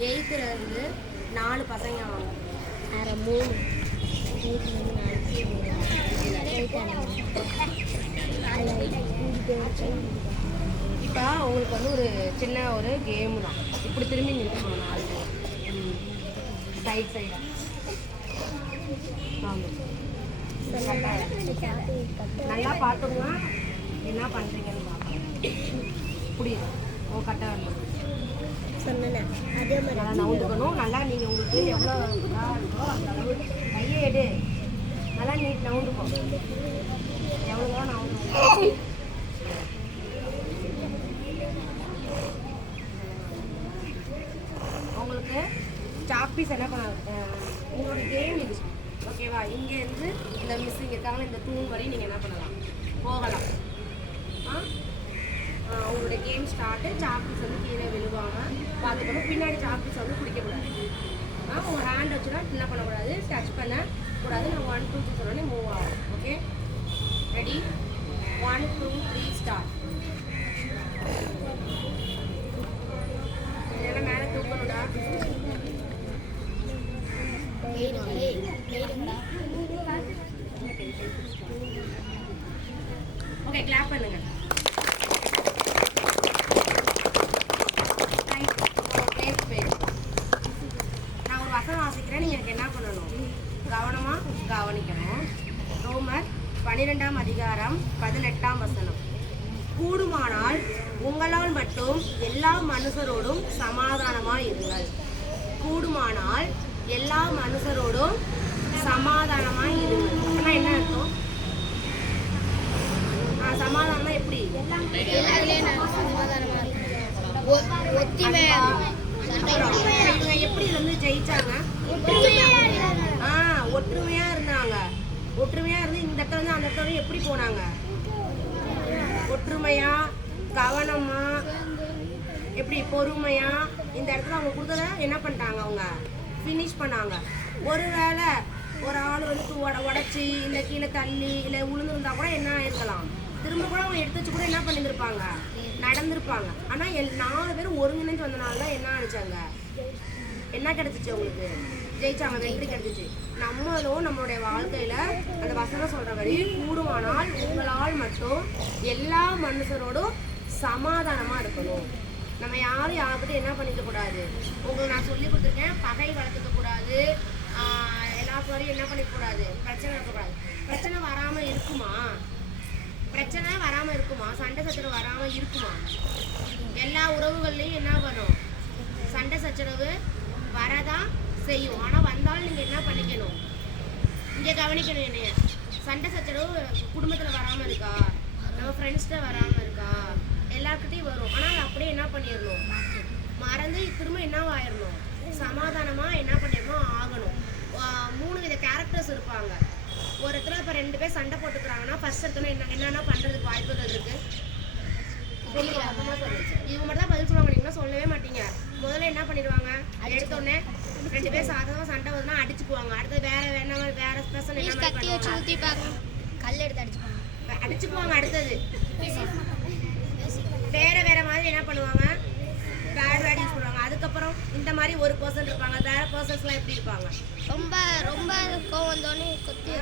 எயித்துலேருந்து நாலு பசங்க வாங்க வேறு மூணு. இப்போ உங்களுக்கு வந்து ஒரு சின்ன ஒரு கேம் தான். இப்படி திரும்பி நிற்கணும் நாலு சைட் சைடாக ஆமாம் நல்லா பார்த்துங்க என்ன பண்ணுறீங்கன்னு பார்ப்போம் புரியுது? ஓ கரெக்டாக இருந்தது சொன்னேன் அதே மாதிரி நல்லா நவுந்துக்கணும் நல்லா நீங்கள் உங்களுக்கு எவ்வளோ இதாக கையை எடு. நல்லா நீட் நவுந்துக்கோ எவ்வளோ நவுந்து உங்களுக்கு சாப்பீஸ் என்ன பண்ண அஹ், உங்களோட கேம் இது. ஓகேவா இங்கேருந்து இந்த மிஸ் இங்கே இருக்காங்களா இந்த தூண் வரையும் நீங்கள் என்ன பண்ணலாம்? போகலாம். ஆ? ஆஹ் உங்களோட கேம் ஸ்டார்ட்டு சாப்பீஸ் வந்து கீழே விழுவாமல் பார்த்துக்கணும் பின்னாடி சாக்லேட்ஸ் வந்து பிடிக்கக்கூடாது ஆ உங்கள் ஹேண்ட் வச்சுனா என்ன பண்ணக்கூடாது. டச் பண்ண கூடாது. நான் ஒன் டூ த்ரீ சொன்னோடனே மூவ் ஆகும். Okay ready one two three start இதெல்லாம் மேலே தூக்கணும்டா. ஓகே கிளாப் பண்ணுங்க Thank you. Oh, great, great. நான் ஒரு வசனம் வாசிக்கிறேன் நீங்கள் எனக்கு என்ன பண்ணணும் கவனமாக கவனிக்கணும் ரோமர் பன்னிரெண்டாம் அதிகாரம் பதினெட்டாம் வசனம். கூடுமானால் உங்களால் மட்டும் எல்லா மனுஷரோடும் சமாதானமாக இருங்கள். கூடுமானால் எல்லா மனுஷரோடும் சமாதானமாக இருங்கள். அப்படின்னா என்ன அர்த்தம்? ஆ, சமாதானம்னா எப்படி? எப்படி வந்து ஜெயிச்சாங்க. ஆ ஒற்றுமையா இருந்தாங்க. ஒற்றுமையா இருந்து இந்த இடத்துல வந்து அந்த இடத்துல எப்படி போனாங்க? ஒற்றுமையா? கவனமா? எப்படி? பொறுமையா? இந்த இடத்துல அவங்க கொடுத்தத என்ன பண்ணிட்டாங்க அவங்க? ஃபினிஷ் பண்ணாங்க. ஒருவேளை ஒரு ஆள் வந்து உட உடச்சி இல்லை கீழே தள்ளி இல்லை உளுந்துருந்தா கூட என்ன ஆயிருக்கலாம் திரும்ப கூட அவங்க எடுத்து வச்சு கூட என்ன பண்ணியிருப்பாங்க நடந்திருப்பாங்க. ஆனால் எல் நாலு பேரும் ஒருங்கிணைஞ்சு வந்தனால தான் என்ன ஆனிச்சாங்க என்ன கிடைச்சிச்சு உங்களுக்கு? ஜெயிச்சாங்க வெற்றி கிடைச்சிச்சு? நம்மளும் நம்மளுடைய வாழ்க்கையில அந்த வசனம் சொல்ற வரி கூடுவானால் உங்களால் மட்டும் எல்லா மனுஷரோடும் சமாதானமா இருக்கணும். நம்ம யாரும் யாருக்கிட்ட என்ன பண்ணிக்க கூடாது? உங்களுக்கு நான் சொல்லி கொடுத்துருக்கேன் பகை வளர்த்துக்க கூடாது. எல்லாத்துக்கும் என்ன பண்ணிக்க கூடாது? பிரச்சனை இருக்கக்கூடாது பிரச்சனை வராம இருக்குமா? பிரச்சனை வராம இருக்குமா? சண்டை சச்சரவு வராம இருக்குமா? எல்லா உறவுகள்லையும் என்ன வரும் சண்டை சச்சரவு வரதான் செய்யும். ஆனால் வந்தாலும் நீங்கள் என்ன பண்ணிக்கணும்? இங்கே கவனிக்கணும் என்னைய. சண்டை சச்சரவு குடும்பத்தில் வராமல் இருக்கா? நம்ம ஃப்ரெண்ட்ஸ்கிட்ட வராம இருக்கா? எல்லாருக்கிட்டையும் வரும். ஆனால் அதை அப்படியே என்ன பண்ணிடணும் மறந்து திரும்ப என்ன ஆயிடணும் சமாதானமா என்ன பண்ணிடணும் ஆகணும். மூணு வித கேரக்டர்ஸ் இருப்பாங்க. ஒரு இடத்துல இப்போ ரெண்டு பேர் சண்டை போட்டுக்கிறாங்கன்னா ஃபர்ஸ்ட் இடத்துல என்ன என்னென்ன பண்றதுக்கு வாய்ப்புகள் இருக்குது இவங்க மட்டும் தான் பதில் முதல்ல என்ன பண்ணிடுவாங்க? எடுத்த உடனே ரெண்டு பேர் சாதகமா சண்டை வருதுன்னா அடிச்சுக்குவாங்க. அடுத்து வேற வேணா வேற ஸ்பெஷல் என்ன கத்தி வச்சு ஊற்றி பார்க்கணும் கல் எடுத்து அடிச்சுப்பாங்க அடிச்சுக்குவாங்க அடுத்தது. வேற வேற மாதிரி என்ன பண்ணுவாங்க? பேட் வேர்ட் யூஸ் பண்ணுவாங்க அதுக்கப்புறம் இந்த மாதிரி ஒரு பர்சன் இருப்பாங்க. வேற பர்சன்ஸ்லாம் எப்படி இருப்பாங்க? ரொம்ப ரொம்ப கோவம் வந்தோடனே கொத்தி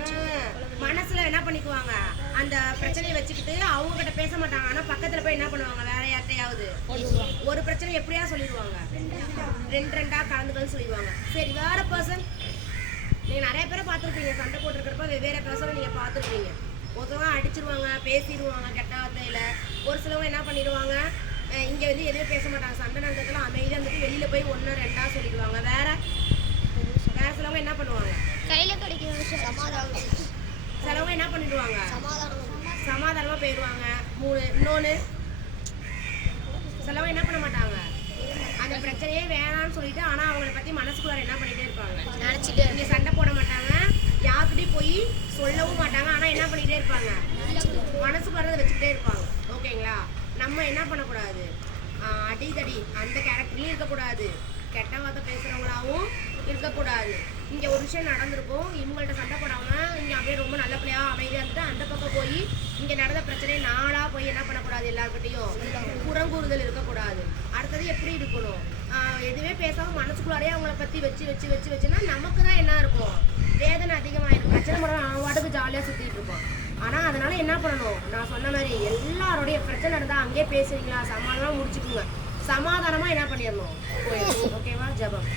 மனசுல என்ன பண்ணிக்குவாங்க? அந்த பிரச்சனையை வச்சுக்கிட்டு அவங்க கிட்ட பேச மாட்டாங்க. ஆனா பக்கத்துல போய் என்ன பண்ணுவாங்க? வேற யார்ட்டையாவது ஒரு பிரச்சனை எப்படியா சொல்லிடுவாங்க? ரெண்டு ரெண்டா கலந்துக்கன்னு சொல்லிடுவாங்க. சரி வேற பர்சன் நீங்க நிறைய பேரை பார்த்துருப்பீங்க சண்டை போட்டுருக்கிறப்ப வெவ்வேறு பர்சனை நீங்க பார்த்துருப்பீங்க. ஒருத்தவங்க அடிச்சிருவாங்க பேசிடுவாங்க கெட்ட வார்த்தையில. ஒரு சிலவங்க என்ன பண்ணிடுவாங்க இங்க வந்து எதுவும் பேச மாட்டாங்க. சண்டை நடந்ததுல அமைதியா வந்துட்டு வெளியில போய் ஒன்று ரெண்டா சொல்லிடுவாங்க. வேற வேற சிலவங்க என்ன பண்ணுவாங்க? கையில் கிடைக்கிற விஷயம். சமாதானம் சிலவங்க என்ன பண்ணிடுவாங்க? சமாதானம். சமாதானமா போயிடுவாங்க. மூணு இன்னொன்று சிலவங்க என்ன பண்ண மாட்டாங்க? அந்த பிரச்சனையே வேணாம்னு சொல்லிட்டு ஆனா அவங்கள பத்தி மனசுக்குள்ளார என்ன பண்ணிட்டே இருப்பாங்க? நினச்சிட்டு இங்க சண்டை போட மாட்டாங்க. யார்கிட்டயும் போய் சொல்லவும் மாட்டாங்க. ஆனா என்ன பண்ணிட்டே இருப்பாங்க? மனசுக்குள்ளார வச்சுக்கிட்டே இருப்பாங்க. ஓகேங்களா? நம்ம என்ன பண்ணக்கூடாது? அடிதடி அந்த கேரக்டர்லயும் இருக்கக்கூடாது. கெட்ட வார்த்தை பேசுறவங்களாவும் இருக்கக்கூடாது. இங்கே ஒரு விஷயம் நடந்திருக்கும். இவங்கள்ட்ட சண்டை போடாமல் இங்கே அப்படியே ரொம்ப நல்ல பிள்ளையா அமைதியாக இருந்துட்டு அந்த பக்கம் போய் இங்கே நடந்த பிரச்சனையை நாளாக போய் என்ன பண்ணக்கூடாது எல்லாருக்கிட்டையும் புறங்கூறுதல் இருக்கக்கூடாது. அடுத்தது எப்படி இருக்கணும்? எதுவுமே பேசாமல் மனசுக்குள்ளாரே அவங்கள பற்றி வச்சு வச்சு வச்சு வச்சுன்னா நமக்கு தான் என்ன இருக்கும்? வேதனை அதிகமாயிடும் பிரச்சனை பண்ண நான் வாட்டுக்கு ஜாலியாக சுற்றிட்டு இருப்போம். ஆனால் அதனால் என்ன பண்ணணும்? நான் சொன்ன மாதிரி எல்லாரோடைய பிரச்சனை இருந்தால் அங்கேயே பேசுறீங்களா? சமாதானமாக முடிச்சுக்குங்க. சமாதானமாக என்ன பண்ணிடணும்? ஓகேவா? ஜபம்.